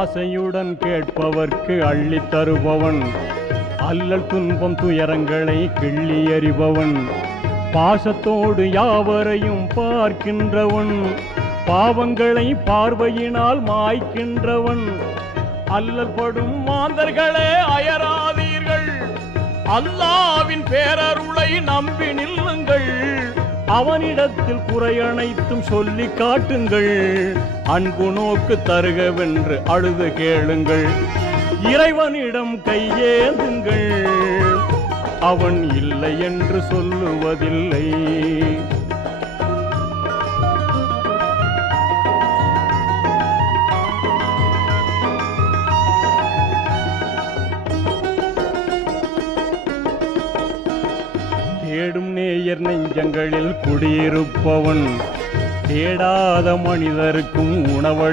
ஆசையுடன் கேட்பவர்க்கு அள்ளித் தருபவன், அல்லல் துன்பம் துயரங்களை கிள்ளி எறிபவன், பாசத்தோடு யாவரையும் பார்க்கின்றவன், பாவங்களை பார்வையினால் மாய்க்கின்றவன். அல்லல் படும் மாந்தர்களே அயராதீர்கள், அல்லாவின் பேரருளை நம்பி நில்லுங்கள். அவனிடத்தில் குறையனைத்தும் சொல்லி காட்டுங்கள், அன்பு நோக்கு தருகவென்று அழுது கேளுங்கள். இறைவனிடம் கையேந்துங்கள், அவன் இல்லை என்று சொல்லுவதில்லை. தேடும் நேயர் நெஞ்சங்களில் குடியிருப்பவன், தேடாத மனிதருக்கும் உணவ